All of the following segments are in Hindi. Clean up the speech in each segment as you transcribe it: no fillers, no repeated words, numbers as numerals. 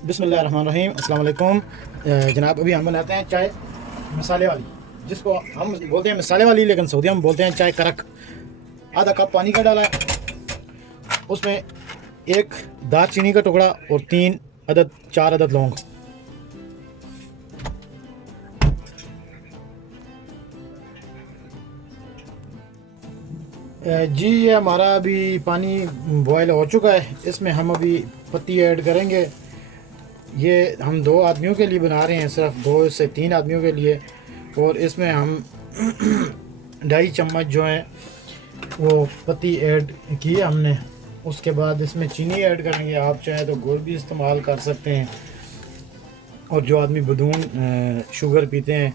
बिस्मिल्लाहिर्रहमानिर्रहीम, अस्सलाम वालेकुम। जनाब, अभी हम बनाते हैं चाय मसाले वाली, जिसको हम बोलते हैं मसाले वाली, लेकिन सऊदी में बोलते हैं चाय करक। आधा कप पानी का डाला है, उसमें एक दालचीनी का टुकड़ा और 4 अदद लौंग। जी, ये हमारा अभी पानी बॉयल हो चुका है। इसमें हम अभी पत्ती ऐड करेंगे। ये हम 2 आदमियों के लिए बना रहे हैं, सिर्फ 2 से 3 आदमियों के लिए। और इसमें हम 2.5 चम्मच जो है वो पत्ती ऐड की है हमने। उसके बाद इसमें चीनी ऐड करेंगे। आप चाहे तो गुड़ भी इस्तेमाल कर सकते हैं, और जो आदमी बदून शुगर पीते हैं,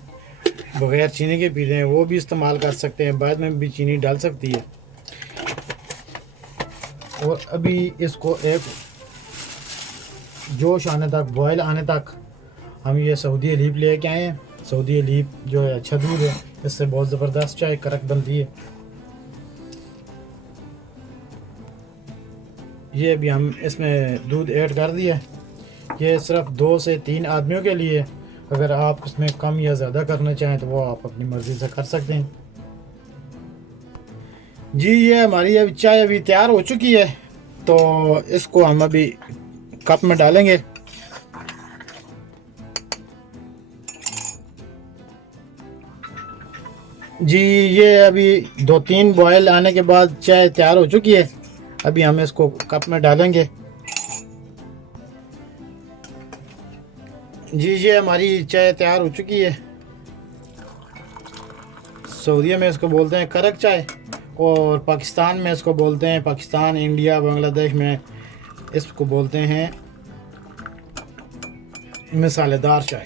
बग़ैर चीनी के पीते हैं, वो भी इस्तेमाल कर सकते हैं। बाद में भी चीनी डाल सकती है। और अभी इसको एक जोश आने तक, बॉयल आने तक हम ये सऊदी अलीप लेके आए हैं। सऊदी अलीप जो है अच्छा दूध है, इससे बहुत ज़बरदस्त चाय करक बनती है। ये अभी हम इसमें दूध ऐड कर दिया। ये सिर्फ 2 से 3 आदमियों के लिए। अगर आप इसमें कम या ज़्यादा करना चाहें तो वो आप अपनी मर्ज़ी से कर सकते हैं। जी, ये हमारी अभी चाय अभी तैयार हो चुकी है, तो इसको हम अभी कप में डालेंगे। जी, ये अभी 2-3 बॉयल आने के बाद चाय तैयार हो चुकी है। अभी हम इसको कप में डालेंगे। जी, ये हमारी चाय तैयार हो चुकी है। सऊदीया में इसको बोलते हैं करक चाय, और पाकिस्तान में इसको बोलते हैं, पाकिस्तान, इंडिया, बांग्लादेश में इसको बोलते हैं मसालेदार चाय।